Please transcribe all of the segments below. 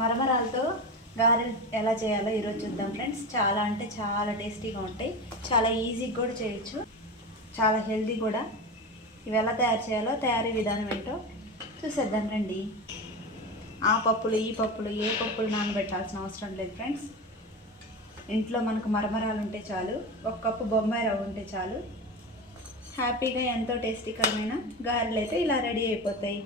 మరమరాలతో గారెలు ఎలా చేయాలో ఈరోజు చూద్దాం ఫ్రెండ్స్. చాలా అంటే చాలా టేస్టీగా ఉంటాయి, చాలా ఈజీగా కూడా చేయొచ్చు, చాలా హెల్తీ కూడా. ఇవి ఎలా తయారు చేయాలో తయారీ విధానం ఏంటో చూసేద్దాం రండి. ఆ పప్పులు ఈ పప్పులు ఏ పప్పులు నానబెట్టాల్సిన అవసరం లేదు ఫ్రెండ్స్. ఇంట్లో మనకు మరమరాలు ఉంటే చాలు, ఒక కప్పు బొంబాయి రవ్వ ఉంటే చాలు, హ్యాపీగా ఎంతో టేస్టీకరమైన గారెలు అయితే ఇలా రెడీ అయిపోతాయి.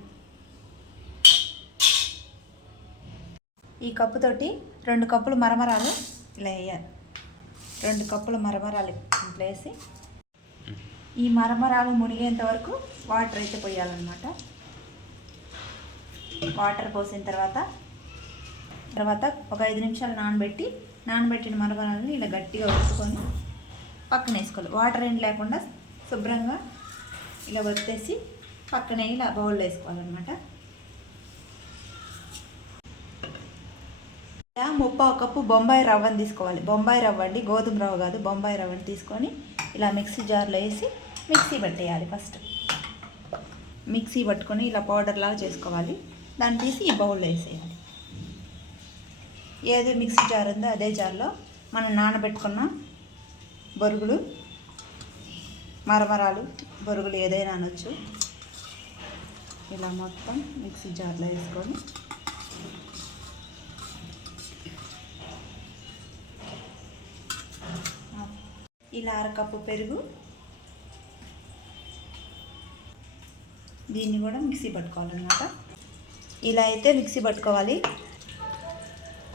ఈ కప్పుతోటి 2 కప్పులు మరమరాలు ఇలా వేయాలి. 2 కప్పుల మరమరాలు ఇట్లా వేసి ఈ మరమరాలు మునిగేంత వరకు వాటర్ అయితే పోయాలన్నమాట. వాటర్ పోసిన తర్వాత ఒక 5 నిమిషాలు నానబెట్టిన మరమరాలని ఇలా గట్టిగా ఉట్టుకొని పక్కన వేసుకోవాలి. వాటర్ ఏం లేకుండా శుభ్రంగా ఇలా వత్తేసి పక్కనే ఇలా బౌల్లో వేసుకోవాలన్నమాట. ఇలా 1/2 కప్పు బొంబాయి రవ్వని తీసుకోవాలి. బొంబాయి రవ్వ అండి, గోధుమ రవ్వ కాదు, బొంబాయి రవ్వని తీసుకొని ఇలా మిక్సీ జార్లో వేసి మిక్సీ పట్టేయాలి. ఫస్ట్ మిక్సీ పట్టుకొని ఇలా పౌడర్ లాగా చేసుకోవాలి. దాన్ని తీసి ఈ బౌల్లో వేసేయాలి. ఏదో మిక్సీ జార్ ఉందో అదే జార్లో మనం నానబెట్టుకున్న బొరుగులు, మరమరాలు, బొరుగులు ఏదైనా అనొచ్చు, ఇలా మొత్తం మిక్సీ జార్లో వేసుకొని ఇలా 1/2 కప్పు పెరుగు, దీన్ని కూడా మిక్సీ పట్టుకోవాలన్నమాట. ఇలా అయితే మిక్సీ పట్టుకోవాలి.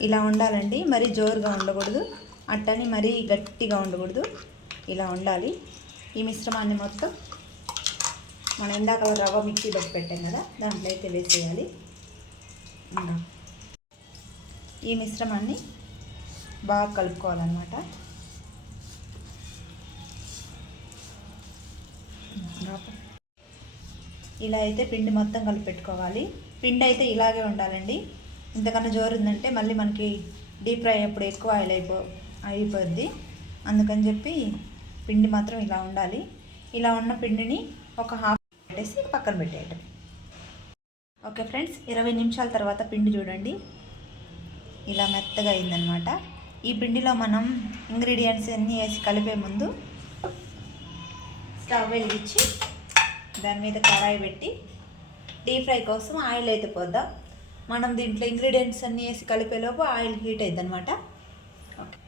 ఇలా ఉండాలండి, మరీ జోరుగా ఉండకూడదు, అట్టని మరీ గట్టిగా ఉండకూడదు, ఇలా ఉండాలి. ఈ మిశ్రమాన్ని మొత్తం మనం ఇందాక రవ్వ మిక్సీ పట్టి పెట్టాం కదా, దాంట్లో అయితే వేసేయాలి. ఈ మిశ్రమాన్ని బాగా కలుపుకోవాలన్నమాట. ఇలా అయితే పిండి మొత్తం కలిపి పెట్టుకోవాలి. పిండి అయితే ఇలాగే ఉండాలండి. ఇంతకన్నా జోరు ఉందంటే మళ్ళీ మనకి డీప్ ఫ్రై అప్పుడు ఎక్కువ ఆయిల్ అయిపోద్ది. అందుకని చెప్పి పిండి మాత్రం ఇలా ఉండాలి. ఇలా ఉన్న పిండిని ఒక హాఫ్ పెట్టేసి పక్కన పెట్టేయటం. ఓకే ఫ్రెండ్స్, 20 నిమిషాల తర్వాత పిండి చూడండి ఇలా మెత్తగా అయిందనమాట. ఈ పిండిలో మనం ఇంగ్రీడియంట్స్ అన్నీ వేసి కలిపే ముందు స్టవ్ వెలిగించి దాని మీద కడాయి పెట్టి డీప్ ఫ్రై కోసం ఆయిల్ అయితే పోద్దాం. మనం దీంట్లో ఇంగ్రీడియంట్స్ అన్నీ వేసి కలిపేలోపు ఆయిల్ హీట్ అవుతుంది అనమాట. ఓకే,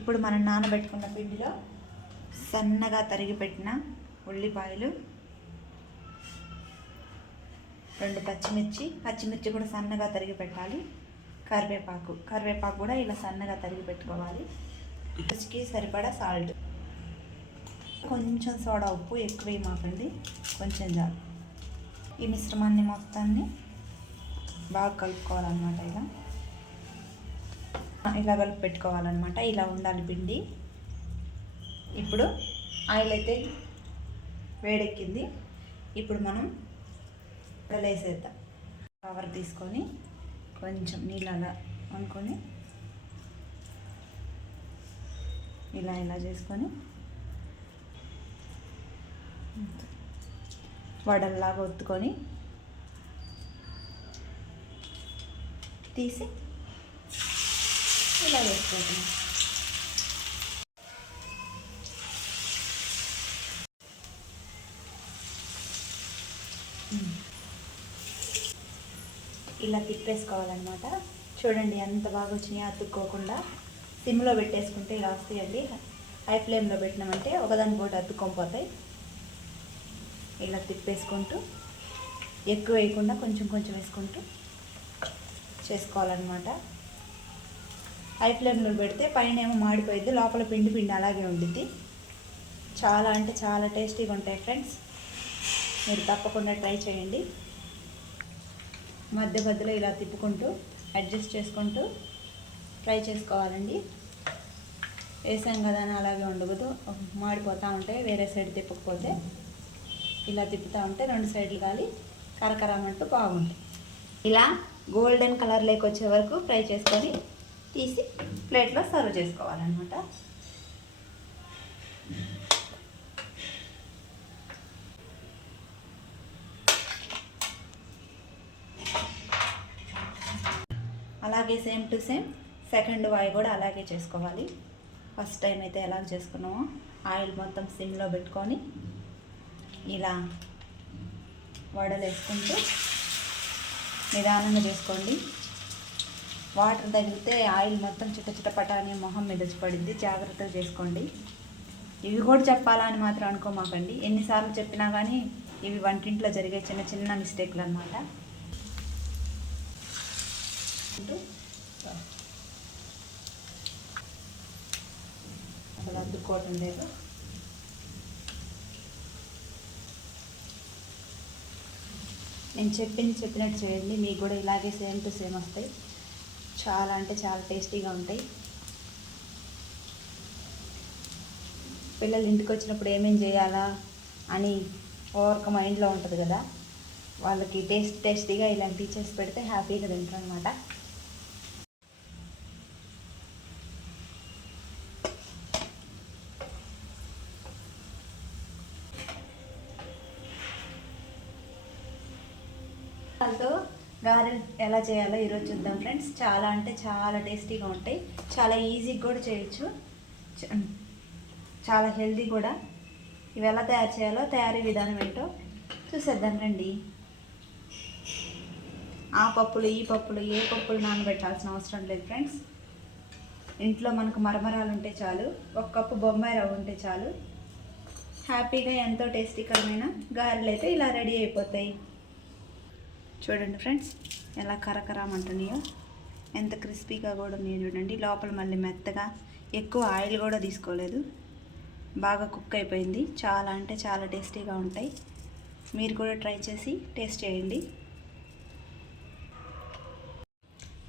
ఇప్పుడు మనం నానబెట్టుకున్న పిండిలో సన్నగా తరిగి పెట్టిన ఉల్లిపాయలు, 2 పచ్చిమిర్చి కూడా సన్నగా తరిగి పెట్టాలి. కరివేపాకు కూడా ఇలా సన్నగా తరిగి పెట్టుకోవాలి. రుచికి సరిపడా సాల్ట్, కొంచెం సోడా ఉప్పు, ఎక్కువ వేయమాకండి, కొంచెం చాలు. ఈ మిశ్రమాన్ని మొత్తాన్ని బాగా కలుపుకోవాలన్నమాట. ఇలా కలిపి పెట్టుకోవాలన్నమాట. ఇలా ఉండాలి పిండి. ఇప్పుడు ఆయిల్ అయితే వేడెక్కింది. ఇప్పుడు మనం వేసేద్దాం. కవర్ తీసుకొని కొంచెం నీళ్ళు అలా అనుకొని ఇలా చేసుకొని వడల్లాగా ఒత్తుకొని తీసి ఇలా వేసుకోవడం. ఇలా తిప్పేసుకోవాలన్నమాట. చూడండి ఎంత బాగా వచ్చినాయో, అతుక్కోకుండా. సిమ్లో పెట్టేసుకుంటే ఇలా వస్తాయండి. హై ఫ్లేమ్లో పెట్టినామంటే ఒకదానికొకటి అతుక్కొని పోతాయి. ఇలా తిప్పేసుకుంటూ ఎక్కువ వేయకుండా కొంచెం వేసుకుంటూ చేసుకోవాలన్నమాట. హై ఫ్లేమ్లో పెడితే పైన ఏమో మాడిపోయింది, లోపల పిండి అలాగే ఉండిద్ది. చాలా అంటే చాలా టేస్టీగా ఉంటాయి ఫ్రెండ్స్. మీరు తప్పకుండా ట్రై చేయండి. మధ్యలో ఇలా తిప్పుకుంటూ అడ్జస్ట్ చేసుకుంటూ ఫ్రై చేసుకోవాలండి. వేసాం కదా అని అలాగే ఉండకూడదు, మాడిపోతూ ఉంటాయి. వేరే సైడ్ తిప్పకపోతే ఇలా తిప్పుతూ ఉంటే 2 సైడ్లు కాలి కరకరమంటూ బాగుంటాయి. ఇలా గోల్డెన్ కలర్లోకి వచ్చే వరకు ఫ్రై చేసుకొని తీసి ప్లేట్లో సర్వ్ చేసుకోవాలన్నమాట. అలాగే సేమ్ టు సేమ్ సెకండ్ వాయి కూడా అలాగే చేసుకోవాలి. ఫస్ట్ టైం అయితే ఎలా చేసుకున్నామో ఆయిల్ మొత్తం సిమ్లో పెట్టుకొని ఇలా వడలు వేసుకుంటూ నిదానంగా చేసుకోండి. వాటర్ తగిలితే ఆయిల్ మొత్తం చిట్టపటాని మొహం మీద వచ్చి పడింది, జాగ్రత్తగా చేసుకోండి. ఇవి కూడా చెప్పాలా అని మాత్రం అనుకోమాకండి. ఎన్నిసార్లు చెప్పినా కానీ ఇవి వంటింట్లో జరిగే చిన్న చిన్న మిస్టేక్లు అన్నమాట. అసలు అద్దుకోవటం లేదు. నేను చెప్పినట్టు చేయండి, మీకు కూడా ఇలాగే సేమ్ టు సేమ్ వస్తాయి. చాలా అంటే చాలా టేస్టీగా ఉంటాయి. పిల్లలు ఇంటికి వచ్చినప్పుడు ఏమేం చేయాలా అని ఓవర్క మైండ్లో ఉంటుంది కదా, వాళ్ళకి టేస్టీగా ఇలాంటివి చేసి పెడితే హ్యాపీగా తింటారు అనమాట. వాళ్ళతో గారెలు ఎలా చేయాలో ఈరోజు చూద్దాం ఫ్రెండ్స్. చాలా అంటే చాలా టేస్టీగా ఉంటాయి, చాలా ఈజీగా కూడా చేయొచ్చు, చాలా హెల్దీ కూడా. ఇవి ఎలా తయారు చేయాలో తయారీ విధానం ఏంటో చూసేద్దాం రండి. ఆ పప్పులు ఈ పప్పులు ఏ పప్పులు నానబెట్టాల్సిన అవసరం లేదు ఫ్రెండ్స్. ఇంట్లో మనకు మరమరాలు ఉంటే చాలు, ఒక కప్పు బొంబాయి రవ్వ ఉంటే చాలు, హ్యాపీగా ఎంతో టేస్టీకరమైన గారెలు అయితే ఇలా రెడీ అయిపోతాయి. చూడండి ఫ్రెండ్స్ ఎలా కరకరామంటున్నాయో, ఎంత క్రిస్పీగా కూడా ఉన్నాయో చూడండి. లోపల మళ్ళీ మెత్తగా, ఎక్కువ ఆయిల్ కూడా తీసుకోలేదు, బాగా కుక్ అయిపోయింది. చాలా అంటే చాలా టేస్టీగా ఉంటాయి. మీరు కూడా ట్రై చేసి టేస్ట్ చేయండి.